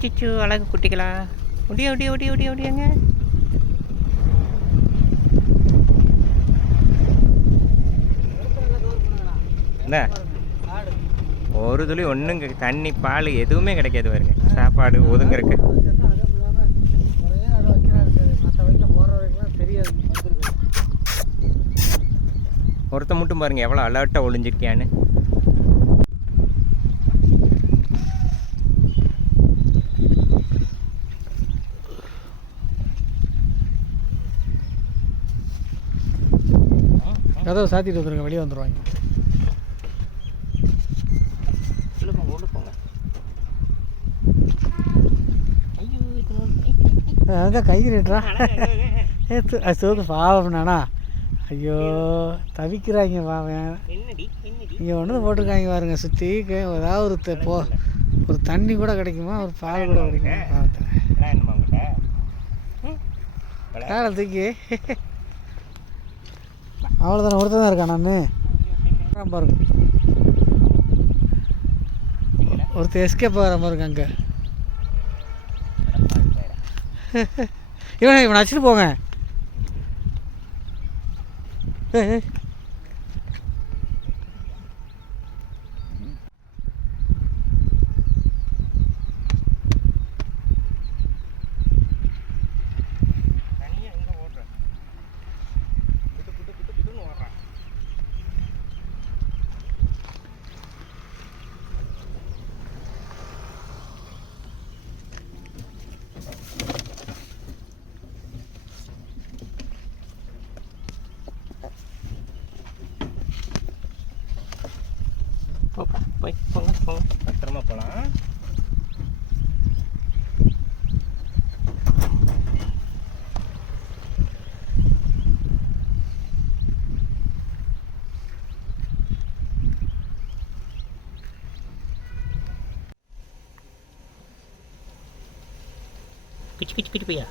அச்சிச்சு அழகு குட்டிகளா, ஒடியா ஒடியா ஒடியா ஒடியா ஒடியாங்க. என்ன ஒரு துளி ஒன்றும் தண்ணி பால் எதுவுமே கிடைக்காது பாருங்க. சாப்பாடு ஒதுங்கிறக்கு ஒருத்த மட்டும் பாருங்க எவ்வளோ அலர்ட்டாக ஒளிஞ்சிருக்கியான்னு. கதவை சாத்திட்டு வந்துருங்க, வெளியே வந்துடுவாங்க. அதான் கை ரேட்டா சோக்கு பாவம்னாண்ணா. ஐயோ தவிக்கிறாங்க பாவன். இங்கே ஒன்று போட்டிருக்காங்க பாருங்க சுற்றி. ஏதாவது ஒரு தண்ணி கூட கிடைக்குமா, ஒரு பால் கூட கிடைக்குமா பாவத்தை காலை தூக்கி. அவ்வளோதானே, ஒருத்தர் தான் இருக்கான். நான் பாருங்க ஒருத்தர் எஸ்கேப் ஆகிற பாருங்க அங்கே. இவனை அடிச்சுட்டு போங்க. போய் போங்க போங்க, பத்திரமா போகலாம். கிச்சு கிச்சு கிச்சு பையா.